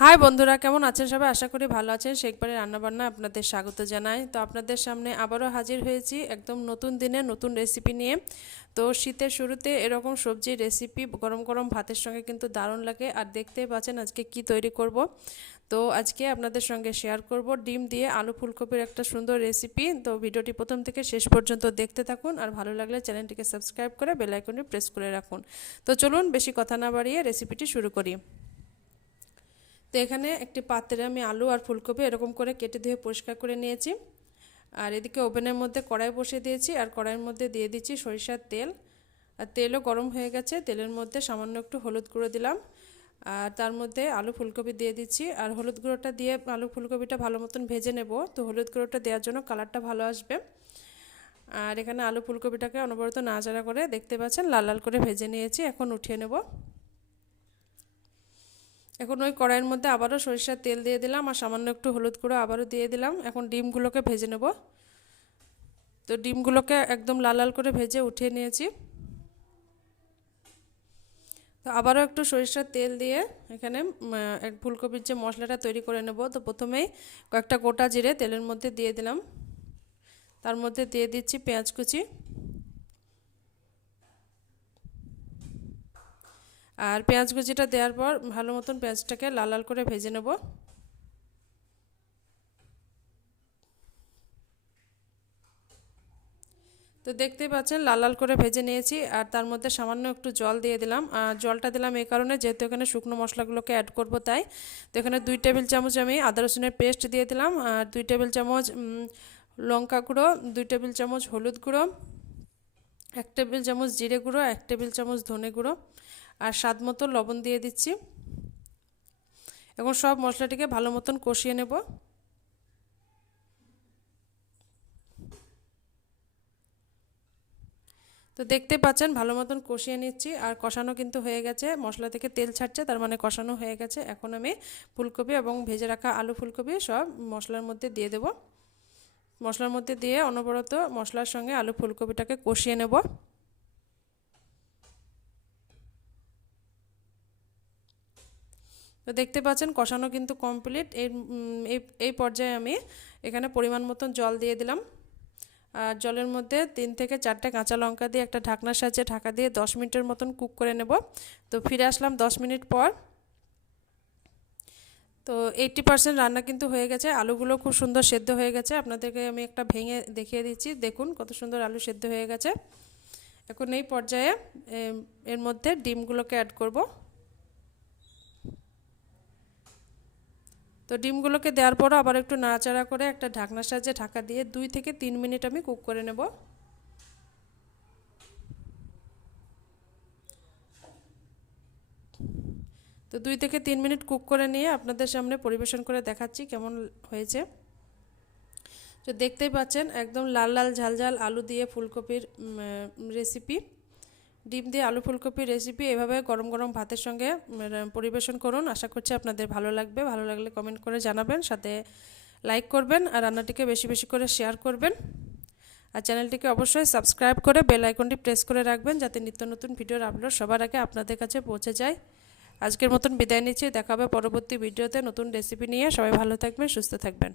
High বন্ধুরা, কেমন আছেন সবাই? আশা করি ভালো আছেন। শেখ বাড়ির রান্নাবান্না আপনাদের স্বাগত জানাই। তো আপনাদের সামনে আবারও হাজির হয়েছি একদম নতুন দিনে নতুন রেসিপি নিয়ে। তো শীতের শুরুতে এরকম সবজির রেসিপি গরম গরম ভাতের সঙ্গে কিন্তু দারুণ লাগে। আর দেখতেই পাচ্ছেন আজকে কি তৈরি করব। তো আজকে আপনাদের সঙ্গে শেয়ার করব ডিম দিয়ে আলু ফুলকপির একটা সুন্দর রেসিপি। তো ভিডিওটি প্রথম থেকে শেষ পর্যন্ত দেখতে থাকুন, আর ভালো লাগলে চ্যানেলটিকে সাবস্ক্রাইব করে বেল আইকনটি প্রেস করে রাখুন। তো চলুন বেশি কথা না বাড়িয়ে রেসিপিটি শুরু করি। তো এখানে একটি পাত্রে আমি আলু আর ফুলকপি এরকম করে কেটে ধুয়ে পরিষ্কার করে নিয়েছি। আর এদিকে ওভেনের মধ্যে কড়াই বসিয়ে দিয়েছি, আর কড়াইয়ের মধ্যে দিয়ে দিচ্ছি সরিষার তেল। আর তেলও গরম হয়ে গেছে। তেলের মধ্যে সামান্য একটু হলুদ গুঁড়ো দিলাম, আর তার মধ্যে আলু ফুলকপি দিয়ে দিচ্ছি। আর হলুদ গুঁড়োটা দিয়ে আলু ফুলকপিটা ভালো মতন ভেজে নেব। তো হলুদ গুঁড়োটা দেওয়ার জন্য কালারটা ভালো আসবে। আর এখানে আলু ফুলকপিটাকে অনবরত নাড়াচাড়া করে দেখতে পাচ্ছেন লাল লাল করে ভেজে নিয়েছি। এখন উঠিয়ে নেব। এখন ওই কড়াইয়ের মধ্যে আবারও সরিষার তেল দিয়ে দিলাম, আর সামান্য একটু হলুদ গুঁড়ো আবারও দিয়ে দিলাম। এখন ডিমগুলোকে ভেজে নেব। তো ডিমগুলোকে একদম লাল লাল করে ভেজে উঠিয়ে নিয়েছি। তো আবারও একটু সরিষার তেল দিয়ে এখানে ফুলকপির যে মশলাটা তৈরি করে নেব। তো প্রথমেই কয়েকটা গোটা জিরে তেলের মধ্যে দিয়ে দিলাম। তার মধ্যে দিয়ে দিচ্ছি পেঁয়াজ কুচি, আর পেঁয়াজ কুচিটা দেওয়ার পর ভালো মতন পেঁয়াজটাকে লাল লাল করে ভেজে নেব। তো দেখতেই পাচ্ছেন লাল লাল করে ভেজে নিয়েছি। আর তার মধ্যে সামান্য একটু জল দিয়ে দিলাম। আর জলটা দিলাম এই কারণে, যেহেতু এখানে শুকনো মশলাগুলোকে অ্যাড করব তাই। তো এখানে 2 টেবিল চামচ আমি আদা রসুনের পেস্ট দিয়ে দিলাম, আর 2 টেবিল চামচ লঙ্কা গুঁড়ো, 2 টেবিল চামচ হলুদ গুঁড়ো, 1 টেবিল চামচ জিরে গুঁড়ো, 1 টেবিল চামচ ধনে গুঁড়ো, আর স্বাদ মতো লবণ দিয়ে দিচ্ছি। এখন সব মশলাটিকে ভালো মতন কষিয়ে নেব। তো দেখতে পাচ্ছেন ভালো মতন কষিয়ে নিচ্ছি, আর কষানো কিন্তু হয়ে গেছে। মশলা থেকে তেল ছাড়ছে, তার মানে কষানো হয়ে গেছে। এখন আমি ফুলকপি এবং ভেজে রাখা আলু ফুলকপি সব মশলার মধ্যে দিয়ে দেব। মশলার মধ্যে দিয়ে অনবরত মশলার সঙ্গে আলু ফুলকপিটাকে কষিয়ে নেব। তো দেখতে পাচ্ছেন কষানো কিন্তু কমপ্লিট। এই পর্যায়ে আমি এখানে পরিমাণ মতন জল দিয়ে দিলাম। আর জলের মধ্যে 3 থেকে 4টে কাঁচা লঙ্কা দিয়ে একটা ঢাকনার সাহায্যে ঢাকা দিয়ে 10 মিনিটের মতন কুক করে নেব। তো ফিরে আসলাম 10 মিনিট পর। তো 80% রান্না কিন্তু হয়ে গেছে। আলুগুলো খুব সুন্দর সেদ্ধ হয়ে গেছে। আপনাদেরকে আমি একটা ভেঙে দেখিয়ে দিচ্ছি। দেখুন কত সুন্দর আলু সেদ্ধ হয়ে গেছে। এখন এই পর্যায়ে এর মধ্যে ডিমগুলোকে অ্যাড করব। তো ডিমগুলোকে দেওয়ার পরও আবার একটু নাড়াচাড়া করে একটা ঢাকনার সাহায্যে ঢাকা দিয়ে 2 থেকে 3 মিনিট আমি কুক করে নেব। তো 2 থেকে 3 মিনিট কুক করে নিয়ে আপনাদের সামনে পরিবেশন করে দেখাচ্ছি কেমন হয়েছে। তো দেখতেই পাচ্ছেন একদম লাল লাল ঝাল ঝাল আলু দিয়ে ফুলকপির রেসিপি, ডিম দিয়ে আলু ফুলকপির রেসিপি। এভাবে গরম গরম ভাতের সঙ্গে পরিবেশন করুন। আশা করছি আপনাদের ভালো লাগবে। ভালো লাগলে কমেন্ট করে জানাবেন, সাথে লাইক করবেন, আর রান্নাটিকে বেশি বেশি করে শেয়ার করবেন। আর চ্যানেলটিকে অবশ্যই সাবস্ক্রাইব করে বেল আইকনটি প্রেস করে রাখবেন, যাতে নিত্য নতুন ভিডিওর আপলোড সবার আগে আপনাদের কাছে পৌঁছে যায়। আজকের মতন বিদায় নিচ্ছি। দেখা হবে পরবর্তী ভিডিওতে নতুন রেসিপি নিয়ে। সবাই ভালো থাকবেন, সুস্থ থাকবেন।